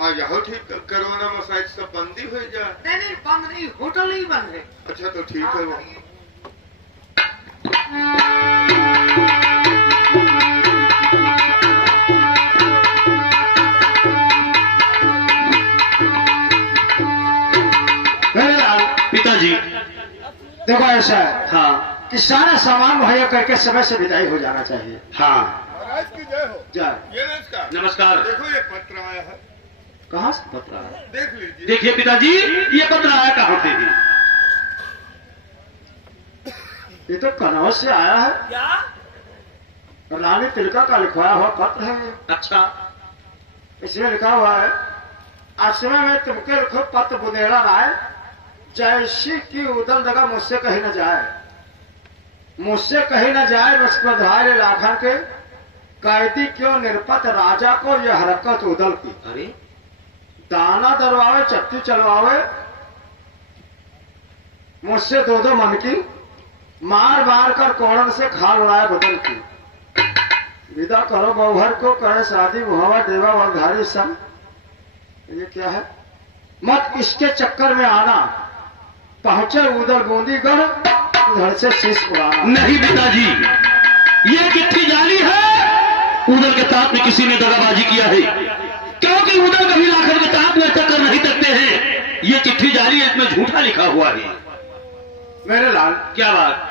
हाँ यहो ठीक। कोरोना में शायद सब बंदी हो जाए। नहीं बंद नहीं, होटल ही बंद है। अच्छा तो ठीक है वो। पिताजी देखो ऐसा है हाँ कि सारा सामान मुहैया करके समय से विदाई हो जाना चाहिए। हाँ महाराज की जय हो। जाए। ये नमस्कार। नमस्कार। देखो ये पत्र आया है। कहाँ से पत्र आया? देख लीजिए। देखिए पिताजी, ये पत्र आया कहाँ से है? ये तो कनौज से आया है। क्या? रानी तिलका का लिखवाया हुआ पत्र है ये। अच्छा, इसमें लिखा हुआ है, आज समय में तुमके लिखो पत्र बुंदेड़ा राय, जैसी की उदल दगा मुझसे कहीं न जाए। मुझसे कहीं न जाए मुझको धारे लाखन के, कैदी क्यों निरपत राजा को यह हरकत उदल की। अरे दाना दरवावे चट्टी चलवावे, मुझसे दो मन की, मार मार कर कोड़न से खाल उड़ाए बदल की। विदा करो बहुहर को, करे शादी मुहावा देवा वलधारी सब। ये क्या है? मत इसके चक्कर में आना, पहुंचे उधर बूंदीगढ़, उधर से शीश उड़ाना। नहीं पिताजी, ये चिट्ठी जाली है। उधर के साथ में किसी ने दगाबाजी किया है, क्योंकि उधर कभी लाकर के साथ में ऐसा कर नहीं सकते हैं। ये चिट्ठी जाली है, इसमें झूठा लिखा हुआ है। मेरे लाल, क्या बात?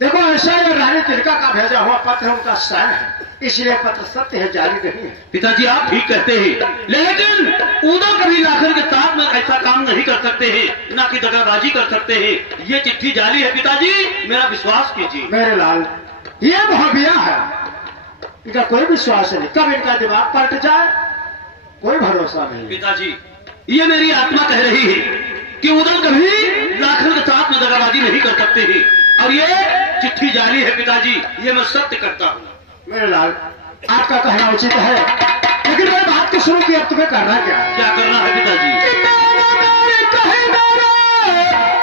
देखो ऐसा है, रानी तिलका का भेजा हुआ पत्र है, उनका साइन है, इसलिए पत्र सत्य है, जारी नहीं है। पिताजी आप ठीक कहते हैं, लेकिन उधर कभी लाकर के साथ में ऐसा काम नहीं कर सकते हैं, ना कि दगाबाजी कर सकते हैं। ये चिट्ठी जाली है पिताजी, मेरा विश्वास कीजिए। मेरे लाल, ये मुहबिया है, इनका कोई विश्वास नहीं, कब इनका दिमाग पलट जाए कोई भरोसा नहीं। पिताजी ये मेरी आत्मा कह रही है कि उधर कभी लाखन के साथ में दगाबाजी नहीं कर सकते हैं, और ये चिट्ठी जारी है पिताजी, ये मैं सत्य करता हूँ। मेरे लाल, आपका कहना उचित है, लेकिन मैं बात को शुरू की, अब तुम्हें करना क्या है? क्या करना है पिताजी?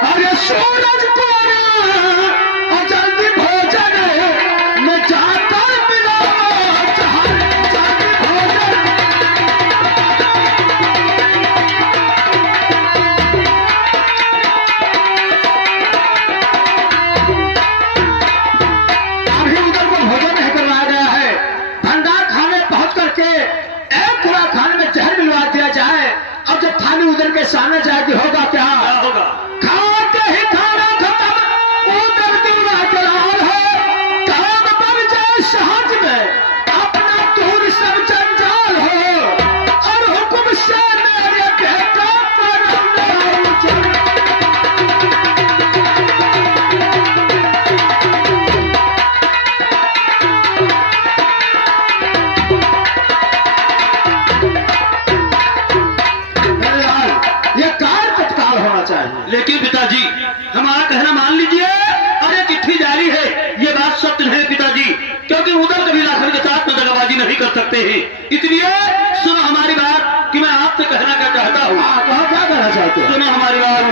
अरे सूरज को और जल्दी भोजन मैं जाता मिला, जल्दी भोजन। अभी उधर को भोजन नहीं करवाया गया है, भंडार खाने पहुंच करके एक खुला खाने में जहर मिलवा दिया जाए, और जब थाली उधर के सामने जाएगी होगा क्या? क्या होगा? खाते ही खाना खत्म, उधर दूल्हा जलाल है, काम बन जाए शहज में, अपना दूर सब जंजाल हो, और हुक्म से मेरे बेटा करना उचित। मेरे लाल, ये कार्य तत्काल होना चाहिए। लेकिन पिताजी हमारा कहना मान लीजिए, और ये चिट्ठी जारी है, ये बात सत्य है पिताजी, क्योंकि उधर कभी लाखन के साथ में दगाबाजी नहीं कर सकते हैं। इसलिए सुनो हमारी बात कि मैं आपसे कहना क्या चाहता हूँ। आप वहाँ क्या कहना चाहते हो? सुनो हमारी बात।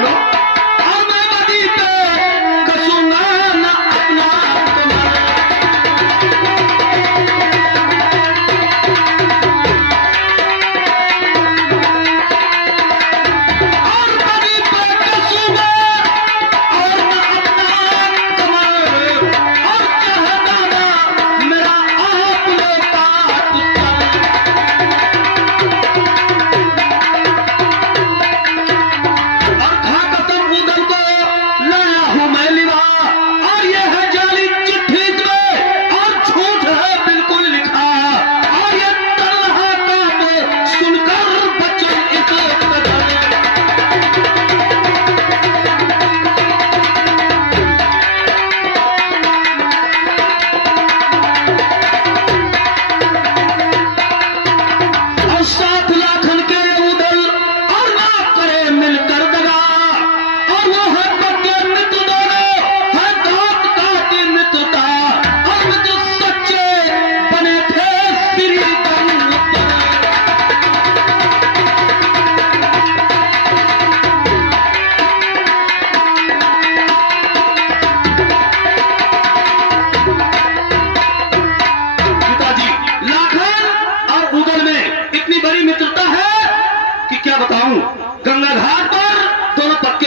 और मैं नदी पे कसूंगा न अपना कमर। और नदी पे कसूंगा और न अपना कमर। और कहता ना मेरा आप लेता और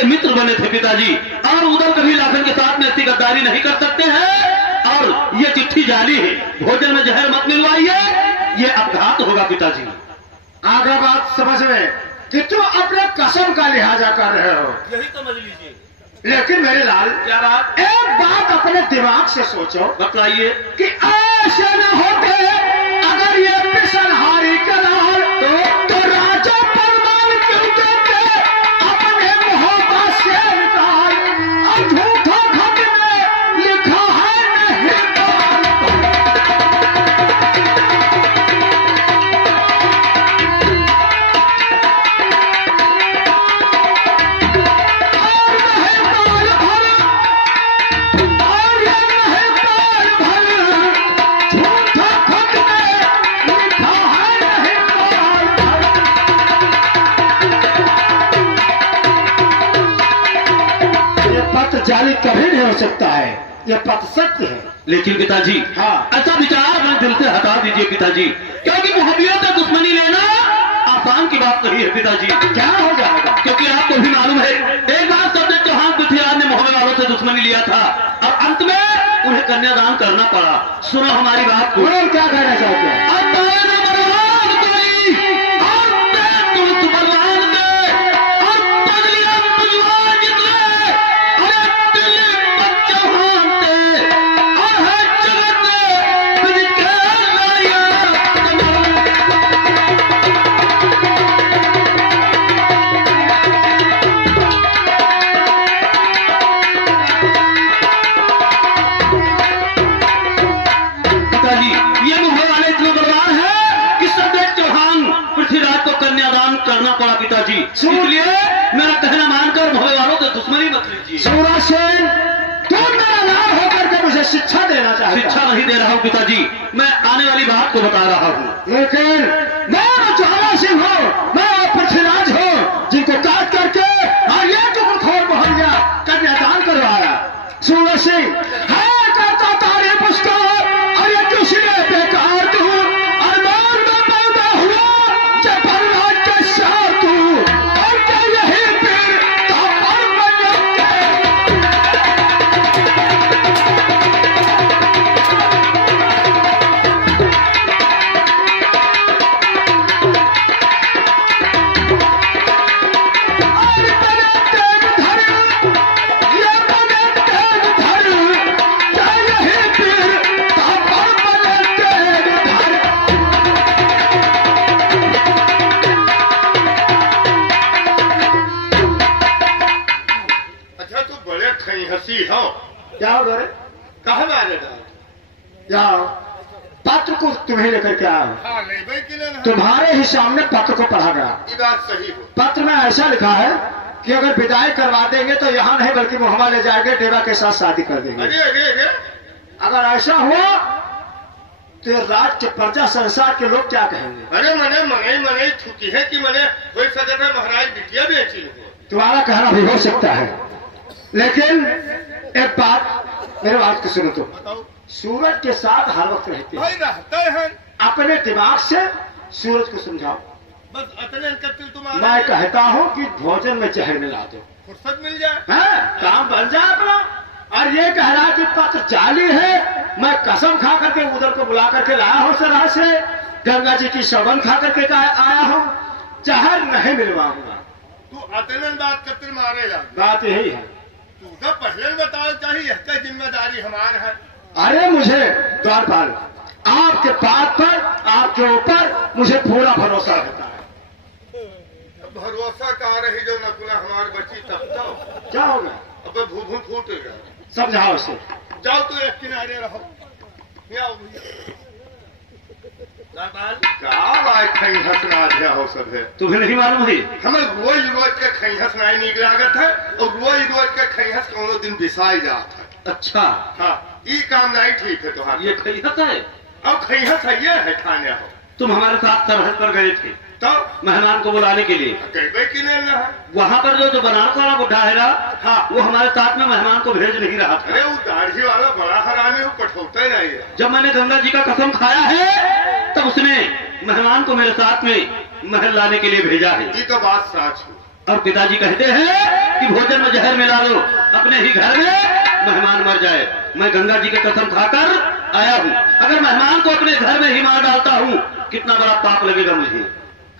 के मित्र बने थे पिताजी, और उधर कभी लाखन के साथ में ऐसी गद्दारी नहीं कर सकते हैं। और ये चिट्ठी जाली है, भोजन में जहर मत मिलवाइए, ये अपघात होगा पिताजी। आगे बात समझ में कि तुम अपने कसम का लिहाजा कर रहे हो, यही समझ लीजिए। लेकिन मेरे लाल क्या बात? एक बात अपने दिमाग से सोचो बतलाइए। कि ऐसे न होते अगर ये पिसनहारी के लाल तो राजा परमान क्यों देते अपने मोहब्बत से निकाल। और झूठा खत में लिखा है नहीं पाल। जाली कभी नहीं हो सकता है, यह पद सत्य है। लेकिन पिताजी, हाँ। ऐसा विचार अपने दिल से हटा दीजिए पिताजी, क्योंकि मुहब्बत से दुश्मनी लेना आसान की बात नहीं है पिताजी। क्या हो जाएगा? क्योंकि आपको भी मालूम है, एक बार सफदर चौहान पृथ्वीराज ने मोहब्बत वालों से दुश्मनी लिया था और अंत में उन्हें कन्यादान करना पड़ा। सुनो हमारी बात को। और क्या कहना चाहते हैं? अब बारे में बलवान कोई, और मैं तुम बलवान दे, और बदलिया बुझवा जितने, अरे दिल चौहान दे, और है जगत में तुझ के लाया पिताजी, ये मुहरे वाले इतने बलवान है कि सफदर चौहान पृथ्वीराज को कन्यादान करना पड़ा पिताजी। इसलिए मेरा कहना मानकर मोहरे वालों से दुश्मनी मत लीजिए। सूरज सेन, तुम मेरा नाम होकर के मुझे शिक्षा देना चाहते शिक्षा नहीं दे रहा हूँ पिताजी, मैं आने वाली बात को बता रहा हूँ। लेकिन मैं ज्वाला सिंह हूँ, मैं पृथ्वीराज हूँ, जिनको काट करके और ये टुकड़खोर मोहल्ला कन्यादान करवाया। सूरज सिंह है करता तारीफ उसका, और ये दूसरे बेकार तू, अरमान में पैदा हुआ जब परिवार के साथ तू, और क्या यही फिर तापर बन के। अच्छा तू बड़े खई हंसी हो, क्या हो गए? कहा मारे डाल? जाओ, पत्र को तुम्हें लेकर के आओ। हाँ नहीं भाई कि नहीं? तुम्हारे ही सामने पत्र को पढ़ा गया। ये बात सही हो। पत्र में ऐसा लिखा है कि अगर विदाई करवा देंगे तो यहाँ नहीं बल्कि मोहम्मा ले जाएंगे, डेवा के साथ शादी कर देंगे। अरे अरे अरे, अगर ऐसा हुआ तो राज्य के प्रजा संसार के लोग क्या कहेंगे? अरे मने मने मने छुट्टी है कि मने कोई सदर है महाराज बिटिया बेची हो। तुम्हारा कहना भी हो सकता है, लेकिन एक बात मेरे बात को सुनो। तो बताओ। सूरज के साथ हर वक्त रहते हैं, भाई रहते हैं, अपने दिमाग से सूरज को समझाओ। बस अतने कत्ल तुम्हारा मैं कहता हूँ कि भोजन में जहर मिला दो, फुर्सत मिल जाए। है काम बन जाए अपना। और ये कह रहा है कि पत्र जाली है, मैं कसम खा करके उधर को बुला करके लाया हूँ सराह से, गंगा जी की सौगंध खा करके आया हूँ, जहर नहीं मिलवाऊंगा। तू अतने बात कत्ल मारेगा। बात यही है। तू तो पहले बताओ चाहिए, इसका जिम्मेदारी हमारा है। अरे मुझे द्वारपाल, आपके बात पर, आपके ऊपर मुझे पूरा भरोसा रहता है। भरोसा कहा रही जो नकुला हमारी बच्ची तब तो क्या होगा? अब भू फूटेगा। समझाओ उसे। जाओ तो एक किनारे रहो। क्या हो क्या लायक खई हंसना आध्या हो सब है। तुम्हें नहीं मालूम है? हमें रोज रोज के खई हंस नहीं नीक लागत है, और रोज रोज के खई हंस कोनो दिन बिसाई जात है। अच्छा, हाँ ये काम नहीं ठीक है तुम्हारा। ये खैहत है। अब खई हंस ये है खाने हो। तुम हमारे साथ सरहद पर गए थे तो मेहमान को बुलाने के लिए। कहते कि नहीं है। वहाँ पर जो बनारस वाला बुढ़ा है ना, हाँ, वो हमारे साथ में मेहमान को भेज नहीं रहा था। अरे वो दाढ़ी वाला बड़ा हरामी, वो कठौता ही नहीं है। जब मैंने गंगा जी का कसम खाया है तब उसने मेहमान को मेरे साथ में महल लाने के लिए भेजा है। ये तो बात सच है। और पिताजी कहते हैं कि भोजन में जहर मिला लो, अपने ही घर में मेहमान मर जाए। मैं गंगा जी की कसम खाकर आया हूँ, अगर मेहमान को अपने घर में ही मार डालता हूँ, कितना बड़ा पाप लगेगा मुझे।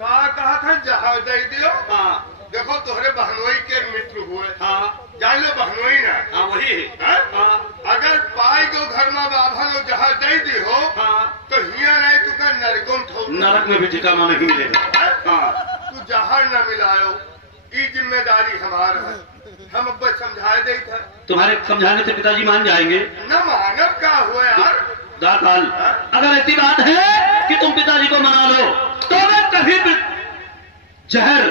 कहा था जहाज दे दियो। हाँ देखो तोहरे बहनोई के मित्र हुए। हाँ जान लो बहनोई ना। हाँ वही है। हाँ? हाँ अगर पाई को घर में बाभा लो जहाज दे दी हो हाँ तो हिया नहीं तू का नरकों ठोक। नरक में भी ठिकाना नहीं मिलेगा। हाँ तू जहाज न मिलायो, ये जिम्मेदारी हमारा है। हम अब समझाए दे था। तुम्हारे समझाने से पिताजी मान जाएंगे। न मानव का हुआ यार। दाताल, अगर ऐसी बात है कि तुम पिताजी को मना लो, तो मैं कभी भी जहर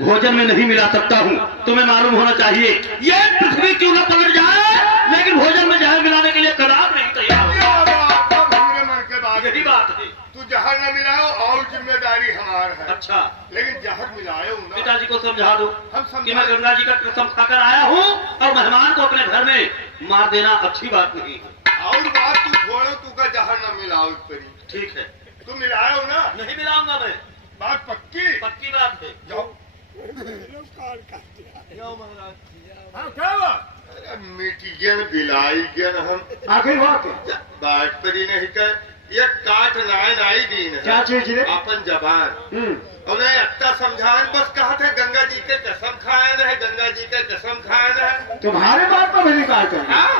भोजन में नहीं मिला सकता हूँ। तुम्हें मालूम होना चाहिए, ये पृथ्वी क्यों न पलट जाए, लेकिन भोजन में जहर मिलाने के लिए कदाप नहीं तैयार हो। मेरे मन के बाद यही बात है। तू जहर न मिलाओ और जिम्मेदारी हमार है। अच्छा, लेकिन जहर मिलायो ना। पिताजी को समझा दो हम कि समझा। मैं गंगा जी का कसम खाकर आया हूँ और मेहमान को अपने घर में मार देना अच्छी बात नहीं है। और बात तू छोड़ो, तू का जहर न मिलाओ परी। ठीक है, तू मिलायो ना। नहीं मिलाऊंगा मैं, बात पक्की। पक्की बात है। जाओ। हाँ क्या हुआ? अरे मिटियन बिलाई गन हम आखिर हुआ क्या? बात परी नहीं कर। ये काट नाय नाई दीन है। क्या चीज रे? अपन जबान और नहीं अत्ता समझान बस कहा था गंगा जी के कसम खाया है, गंगा जी के कसम खाया है। तुम्हारे बात पर मैंने कहा था, हाँ?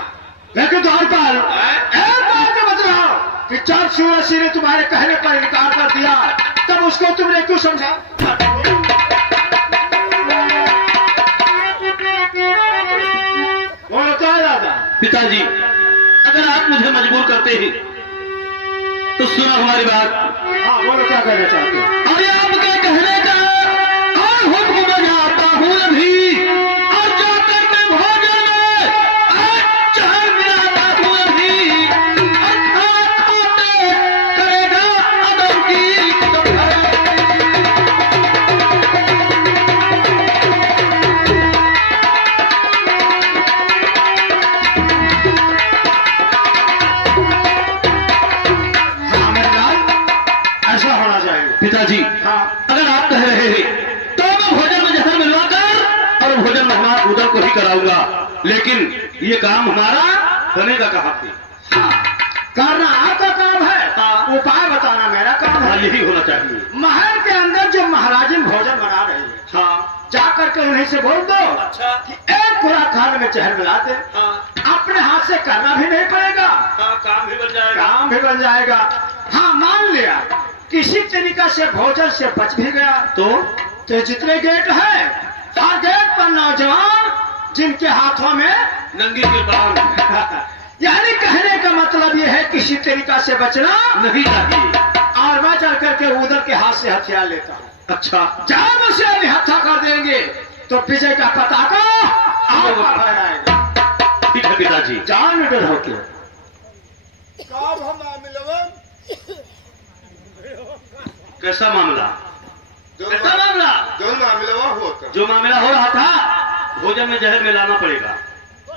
लेकिन द्वारपाल एक बात तो बताओ कि जब सूरज ने तुम्हारे कहने पर इनकार कर दिया, तब उसको तुमने क्यों समझा? बोलो क्या दादा? पिताजी, अगर आप मुझे मजबूर करते हैं तो सुनो हमारी बात। हाँ बोलो क्या कहना चाहते हो? अरे आपके कहने का और हुक्म बजाता हूँ अभी, और जाकर के भोजन में आज जहर मिलाता हूँ अभी, और खाते खाते करेगा अदब की सफाई। हाँ मेरे लाल, ऐसा होना चाहिए। पिताजी, हाँ अगर आप कह रहे हैं तो मैं भोजन में जहर मिलवाकर और भोजन मेहमान उधर को ही कराऊंगा, लेकिन ये काम हमारा बनेगा कहाँ से? हाँ, करना आपका काम है, हाँ। उपाय बताना मेरा काम हाँ है। यही होना चाहिए। महल के अंदर जो महाराजिन भोजन बना रही है, हाँ जा करके उन्हीं से बोल दो अच्छा कि एक पूरा खाने में जहर मिला दे। हाँ अपने हाथ से करना भी नहीं पड़ेगा, हाँ काम भी बन जाएगा। काम भी बन जाएगा। हाँ मान लिया किसी तरीका से भोजन से बच भी गया, तो जितने गेट है हर गेट पर नौजवान जिनके हाथों में नंगी के बाल यानी कहने का मतलब ये है किसी तरीका से बचना, नहीं चाहिए। और मैं चल करके उधर के हाथ से हथियार लेता हूँ। अच्छा जब उसे निहत्था कर देंगे तो विजय का पताका आप पर फहराएगा। ठीक है पिताजी। जान निडर होके कब हम मिलवन कैसा मामला? जो कैसा मामला? जो मामला होता जो मामला हो रहा था, भोजन में जहर मिलाना पड़ेगा।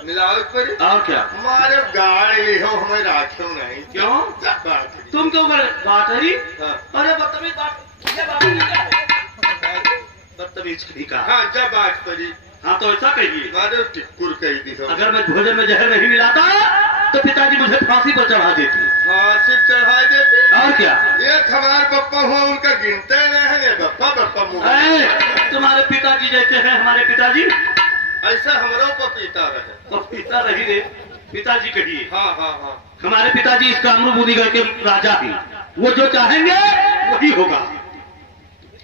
मिलाओ पर और क्या? मारे गाड़ी हो हमें राखो नहीं। क्यों? सब बात है। तुम क्यों करे बात है जी? हाँ। अरे बदतमीज बात, ये बात नहीं क्या है? बदतमीज कहीं का। हाँ जब बात पड़ी हाँ तो ऐसा कहिए, मारे टिक्कुर कही दी हो। अगर मैं भोजन में जहर नहीं मिलाता तो पिताजी मुझे फांसी पर चढ़ा देते। फांसी चढ़ा देते। और क्या? एक हमारे पप्पा हुआ उनका गिनते रहे बप्पा बप्पा मुँह। ऐ, तुम्हारे पिताजी जैसे हैं हमारे पिताजी, ऐसा हमरो पपीता रहे। तो पिता रही रे, पिताजी कहिए। हाँ हाँ हाँ। हमारे पिताजी इस कामरू बुद्धिगढ़ के राजा हैं, वो जो चाहेंगे वही होगा।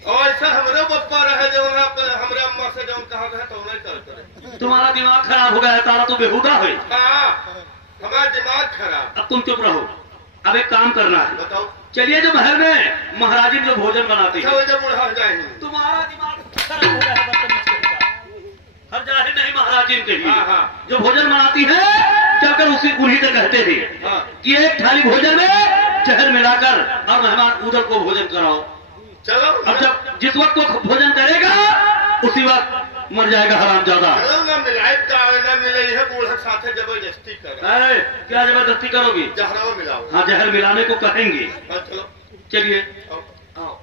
और ऐसा हमरो पप्पा रहे जो हमारे अम्मा से जो कहा रहे तो उन्हें कर करे। तुम्हारा दिमाग खराब हो गया है, तारा तो बेहुदा है। हाँ हमारा दिमाग खराब। अब तुम चुप रहो, अब एक काम करना है। बताओ चलिए जो महल में महाराजी जो भोजन बनाती अच्छा है, वो जब बुढ़ा जाएंगे। तुम्हारा दिमाग खराब हो गया है बदतमीज कहीं का। हर जाहिर नहीं महाराजी के लिए हाँ, हाँ। जो भोजन बनाती है, चलकर उसी उन्हीं से कहते थे हाँ। कि एक थाली भोजन में जहर मिलाकर और मेहमान उधर को भोजन कराओ। चलो अब जब जिस वक्त वो भोजन करेगा उसी वक्त मर जाएगा हरामजादा। चलो ना मिलाए ना मिले है बूढ़ा साथे जबरदस्ती कर। अरे क्या जबरदस्ती करोगी? जहरा मिलाओ। हाँ जहर मिलाने को कहेंगे। हाँ चलो चलिए आओ। आओ।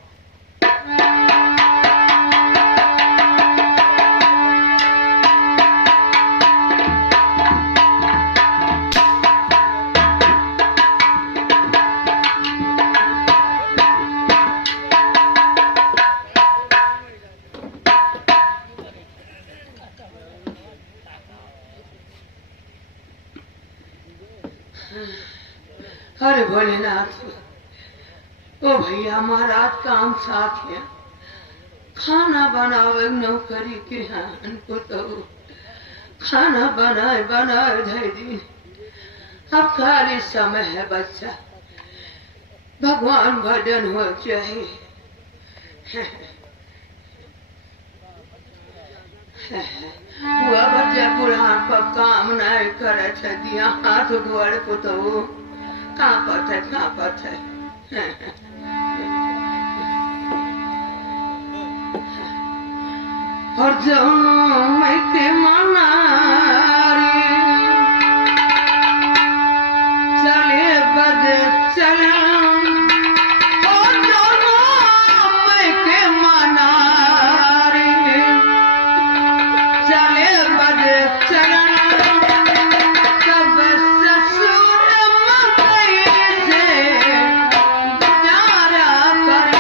अरे भोलेनाथ, ओ भैया महाराज काम साथ है, खाना बनावे नौकरी के हान को तो खाना बनाए बनाए धर दिन। अब खाली समय है बच्चा, भगवान भजन हो चाहिए। हुआ बच्चा बुढ़ान पर काम नहीं करे थे, दिया हाथ गोड़ को तो कांपत है। और जौनों मैं के माना चले बद चला, और जौनों मैं के माना चले बद चला, तब ससुर मकई से गुजारा करे।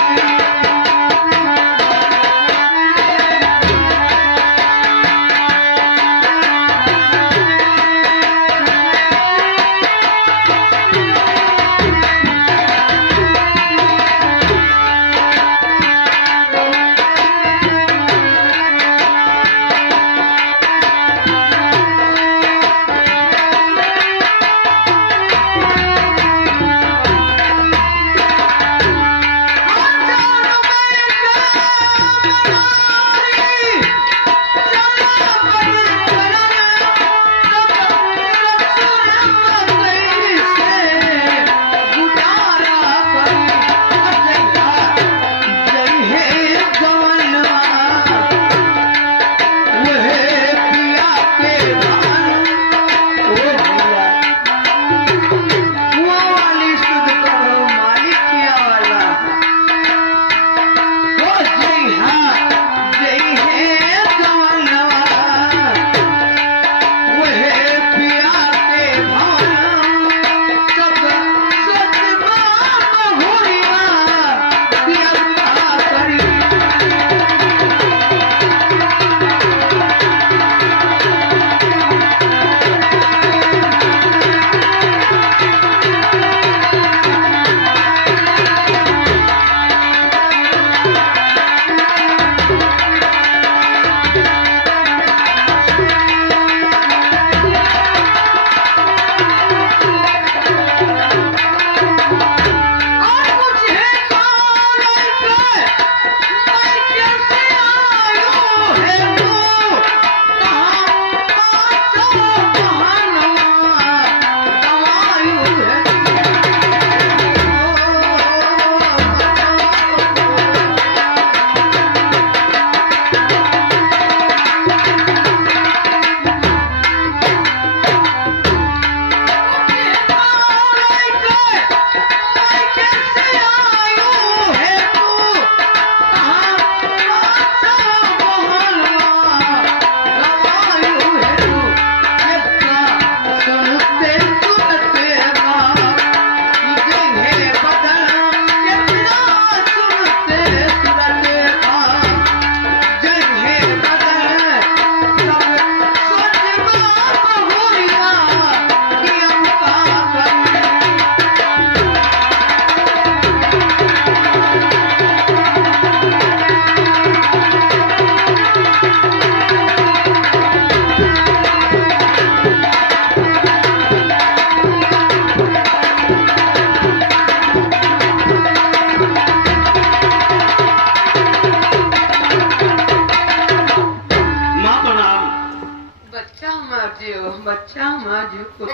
बच्चा माजू को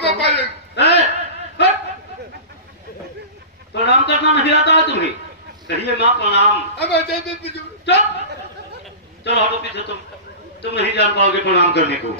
प्रणाम करना नहीं आता है तुम्हें? कहिए माँ प्रणाम। चलो हटो पीछे, तुम नहीं जान पाओगे प्रणाम करने को।